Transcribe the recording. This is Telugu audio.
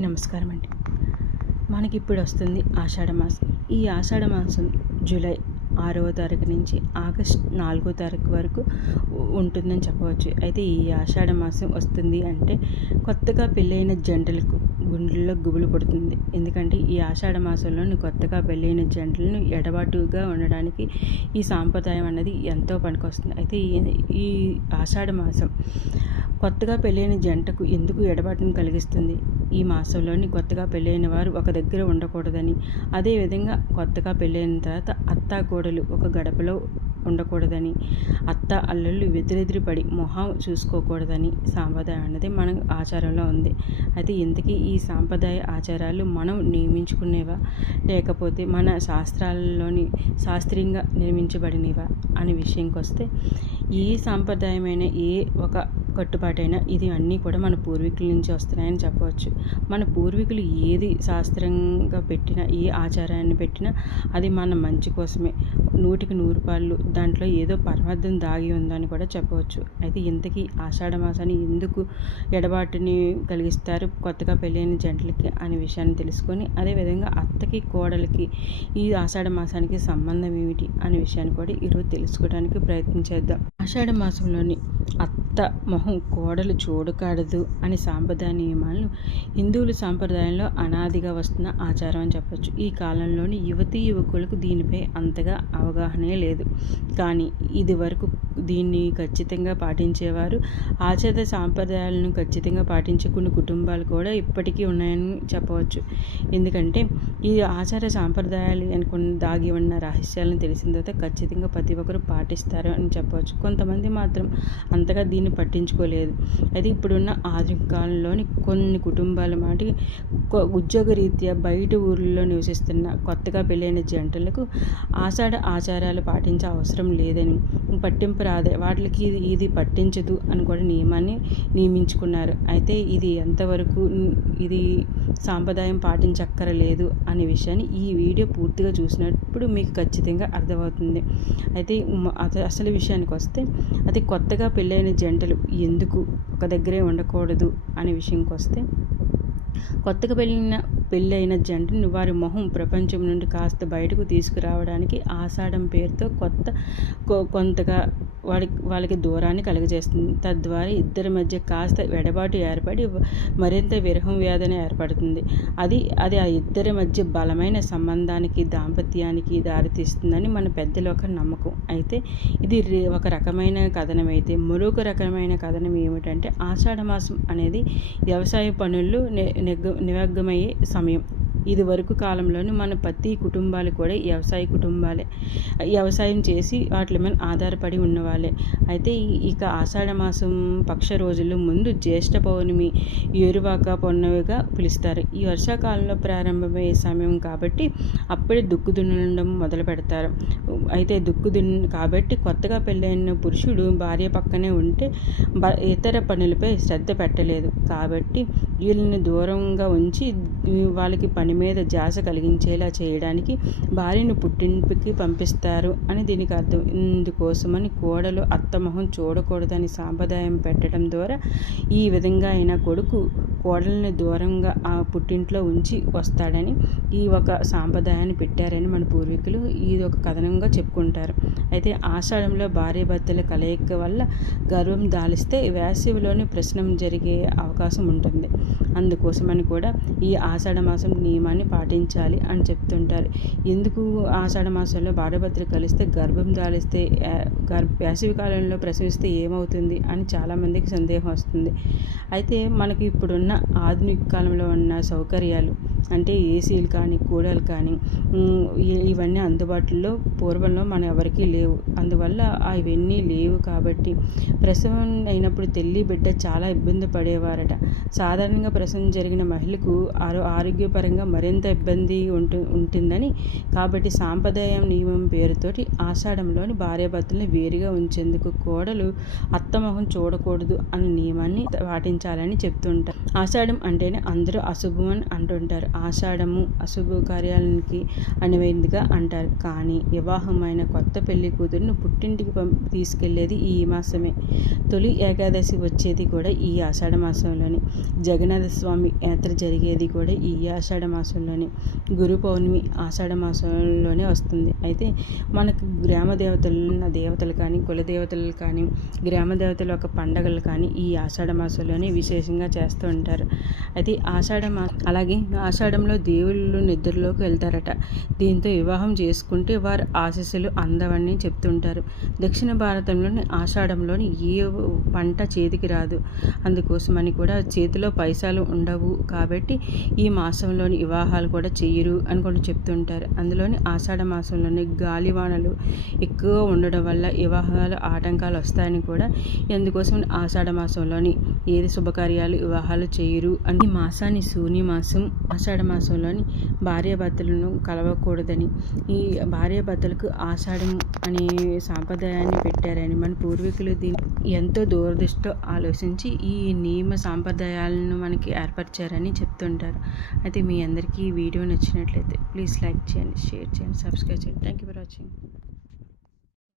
నమస్కారం అండి. మనకి ఇప్పుడు వస్తుంది ఆషాఢ మాసం. ఈ ఆషాఢ మాసం జూలై ఆరవ తారీఖు నుంచి ఆగస్ట్ నాలుగో తారీఖు వరకు ఉంటుందని చెప్పవచ్చు. అయితే ఈ ఆషాఢ మాసం వస్తుంది అంటే కొత్తగా పెళ్ళైన జంటలకు గుండెల్లో గుబులు పడుతుంది. ఎందుకంటే ఈ ఆషాఢ మాసంలోని కొత్తగా పెళ్ళైన జంటలను ఎడబాటుగా ఉండడానికి ఈ సాంప్రదాయం అన్నది ఎంతో పనికొస్తుంది. అయితే ఈ- ఈ ఆషాఢ మాసం కొత్తగా పెళ్ళైన జంటకు ఎందుకు ఎడబాటును కలిగిస్తుంది? ఈ మాసంలోని కొత్తగా పెళ్ళైన వారు ఒక దగ్గర ఉండకూడదని అదేవిధంగా కొత్తగా పెళ్ళైన తర్వాత అత్తాకోడలు ఒక గడపలో ఉండకూడదని. అత్త అల్లుళ్ళు ఎదురెదిరిపడి పడి మొహం చూసుకోకూడదని సాంప్రదాయం అన్నది మన ఆచారంలో ఉంది. అయితే ఇంతకీ ఈ సాంప్రదాయ ఆచారాలు మనం నియమించుకునేవా? లేకపోతే మన శాస్త్రాలలోని శాస్త్రీయంగా నిర్మించబడినవా? అనే విషయంకి వస్తే ఏ సాంప్రదాయమైన ఏ ఒక కట్టుబాటైన ఇది అన్నీ కూడా మన పూర్వీకుల నుంచి వస్తున్నాయని చెప్పవచ్చు. మన పూర్వీకులు ఏది శాస్త్రంగా పెట్టినా ఏ ఆచారాన్ని పెట్టినా అది మన మంచి కోసమే. నూటికి నూరు పాళ్ళు దాంట్లో ఏదో పరమార్థం దాగి ఉందని కూడా చెప్పవచ్చు. అయితే ఇంతకీ ఆషాఢ మాసాన్ని ఎందుకు ఎడబాటుని కలిగిస్తారు కొత్తగా పెళ్ళైన జంటలకి అనే విషయాన్ని తెలుసుకొని అదేవిధంగా అత్తకి కోడలికి ఈ ఆషాఢ మాసానికి సంబంధం ఏమిటి అనే విషయాన్ని కూడా ఈరోజు తెలుసుకోవడానికి ప్రయత్నించేద్దాం ఆషాఢ మాసంలోని అత్త మొహం కోడలు చూడకూడదు అనే సాంప్రదాయ నియమాలను హిందువుల సాంప్రదాయంలో అనాదిగా వస్తున్న ఆచారం అని చెప్పచ్చు. ఈ కాలంలోని యువతీ యువకులకు దీనిపై అంతగా అవగాహనే లేదు. కానీ ఇది వరకు దీన్ని ఖచ్చితంగా పాటించేవారు ఆచార సాంప్రదాయాలను ఖచ్చితంగా పాటించే కొన్ని కుటుంబాలు కూడా ఇప్పటికీ ఉన్నాయని చెప్పవచ్చు. ఎందుకంటే ఈ ఆచార సాంప్రదాయాలు అనుకున్న దాగి ఉన్న రహస్యాలను తెలిసిన తర్వాత ఖచ్చితంగా ప్రతి ఒక్కరు పాటిస్తారు అని చెప్పవచ్చు. కొంతమంది మాత్రం అంతగా దీన్ని పట్టించుకోలేదు. అయితే ఇప్పుడున్న ఆధునిక కాలంలోని కొన్ని కుటుంబాల మాటి ఉద్యోగ రీత్యా బయట ఊర్లలో నివసిస్తున్న కొత్తగా పెళ్ళైన జంటలకు ఆషాఢ ఆచారాలు పాటించే అవసరం లేదని పట్టింపు రాదే. వాటికి ఇది ఇది పట్టించదు అని కూడా నియమాన్ని నియమించుకున్నారు. అయితే ఇది ఎంతవరకు ఇది సాంప్రదాయం పాటించక్కరలేదు అనే విషయాన్ని ఈ వీడియో పూర్తిగా చూసినప్పుడు మీకు ఖచ్చితంగా అర్థమవుతుంది. అయితే అసలు విషయానికి వస్తే అది కొత్తగా పెళ్ళైన జంట జంటలు ఎందుకు ఒక దగ్గరే ఉండకూడదు అనే విషయంకి వస్తే కొత్తగా పెళ్ళిన పెళ్ళైన జంటను వారి మొహం ప్రపంచం నుండి కాస్త బయటకు తీసుకురావడానికి ఆషాఢం పేరుతో కొత్త కొ- కొంతగా వాడి వాళ్ళకి దూరాన్ని కలుగజేస్తుంది. తద్వారా ఇద్దరి మధ్య కాస్త వెడబాటు ఏర్పడి మరింత విరహం వ్యాధన ఏర్పడుతుంది. అది అది ఆ ఇద్దరి మధ్య బలమైన సంబంధానికి దాంపత్యానికి దారితీస్తుందని మన పెద్దల ఒక నమ్మకం. అయితే ఇది ఒక రకమైన కథనం. అయితే మరొక రకమైన కథనం ఏమిటంటే ఆషాఢ మాసం అనేది వ్యవసాయ పనుల్లో ని- నిగ్గ- నిమగ్నమయ్యే సమయం. ఇది వరకు కాలంలోని మన ప్రతి కుటుంబాలు కూడా వ్యవసాయ కుటుంబాలే. వ్యవసాయం చేసి వాటి మీద ఆధారపడి ఉన్నవాళ్ళే. అయితే ఇక ఆషాఢ మాసం పక్ష రోజుల్లో ముందు జ్యేష్ఠ పౌర్ణమి ఏరువాక పొన్నవిగా పిలుస్తారు. ఈ వర్షాకాలంలో ప్రారంభమయ్యే సమయం కాబట్టి అప్పుడే దుక్కు దున్నడం మొదలు పెడతారు. అయితే దుక్కు దున్న కాబట్టి కొత్తగా పెళ్ళైన పురుషుడు భార్య పక్కనే ఉంటే బ ఇతర పనులపై శ్రద్ధ పెట్టలేదు. కాబట్టి వీళ్ళని దూరంగా ఉంచి వాళ్ళకి పని మీద జాస కలిగించేలా చేయడానికి భార్యను పుట్టింటికి పంపిస్తారు అని దీనికి అర్థం. ఇందుకోసమని కోడలు అత్తమొహం చూడకూడదని సాంప్రదాయం పెట్టడం ద్వారా ఈ విధంగా అయినా కొడుకు కోడల్ని దూరంగా ఆ పుట్టింట్లో ఉంచి వస్తాడని ఈ ఒక సాంప్రదాయాన్ని పెట్టారని మన పూర్వీకులు ఇది ఒక కథనంగా చెప్పుకుంటారు. అయితే ఆషాఢంలో భార్య భర్తల కలయిక వల్ల గర్వం దాలిస్తే వేసవిలోని ప్రశ్నం జరిగే అవకాశం ఉంటుంది. అందుకోసమని కూడా ఈ ఆషాఢ మాసం నియమ నియమాన్ని పాటించాలి అని చెప్తుంటారు. ఎందుకు ఆషాఢ మాసంలో భార్య కలిస్తే గర్భం దాలిస్తే గర్భ వేసవి కాలంలో ప్రసవిస్తే ఏమవుతుంది అని చాలామందికి సందేహం వస్తుంది. అయితే మనకి ఇప్పుడున్న ఆధునిక కాలంలో ఉన్న సౌకర్యాలు అంటే ఏసీలు కానీ కూడలు కానీ ఇవన్నీ అందుబాటులో పూర్వంలో మన ఎవరికీ లేవు. అందువల్ల అవన్నీ లేవు కాబట్టి ప్రసవం అయినప్పుడు తల్లి బిడ్డ చాలా ఇబ్బంది పడేవారట. సాధారణంగా ప్రసవం జరిగిన మహిళకు ఆరో ఆరోగ్యపరంగా మరింత ఇబ్బంది ఉంటు ఉంటుందని కాబట్టి సాంప్రదాయం నియమం పేరుతోటి ఆషాఢంలోని భార్యాభర్తలను వేరుగా ఉంచేందుకు కోడలు అత్తమొహం చూడకూడదు అనే నియమాన్ని పాటించాలని చెప్తుంటారు. ఆషాఢం అంటేనే అందరూ అశుభం అని అంటుంటారు. ఆషాఢము అశుభ కార్యాలకి అనేవైందిగా అంటారు. కానీ వివాహమైన కొత్త పెళ్ళి కూతురును పుట్టింటికి పంపి తీసుకెళ్ళేది ఈ మాసమే. తొలి ఏకాదశి వచ్చేది కూడా ఈ ఆషాఢ మాసంలోనే. జగన్నాథ స్వామి యాత్ర జరిగేది కూడా ఈ ఆషాఢ మాసంలోనే. గురు పౌర్ణమి ఆషాఢ మాసంలోనే వస్తుంది. అయితే మనకు గ్రామ దేవతలు దేవతలు కానీ కుల దేవతలు కానీ గ్రామ దేవతల యొక్క పండగలు కానీ ఈ ఆషాఢ మాసంలోనే విశేషంగా చేస్తూ ఉంటారు. అయితే ఆషాఢ మా అలాగే ఆషాఢంలో దేవుళ్ళు నిద్రలోకి వెళ్తారట. దీంతో వివాహం చేసుకుంటే వారి ఆశీస్సులు అందవని చెప్తుంటారు. దక్షిణ భారతంలోని ఆషాఢంలోని ఏ పంట చేతికి రాదు. అందుకోసమని కూడా చేతిలో పైసలు ఉండవు కాబట్టి ఈ మాసంలోని వివాహాలు కూడా చేయరు అని కూడా చెప్తుంటారు. అందులోని ఆషాఢ మాసంలోని గాలివానలు ఎక్కువ ఉండడం వల్ల వివాహాలు ఆటంకాలు వస్తాయని కూడా ఎందుకోసం ఆషాఢ మాసంలోని ఏది శుభకార్యాలు వివాహాలు చేయరు అని ఈ మాసాన్ని శూన్య మాసం ఆషాఢ మాసంలోని భార్యాభర్తలను కలవకూడదని. ఈ భార్యాభర్తలకు ఆషాఢం అనే సాంప్రదాయాన్ని పెట్టారని మన పూర్వీకులు దీన్ని ఎంతో దూరదృష్టితో ఆలోచించి ఈ నియమ సాంప్రదాయాలను మనకి ఏర్పరిచారని చెప్తుంటారు. అయితే మీ అందరికీ ఈ వీడియో నచ్చినట్లయితే ప్లీజ్ లైక్ చేయండి షేర్ చేయండి సబ్స్క్రైబ్ చేయండి. Thank you for watching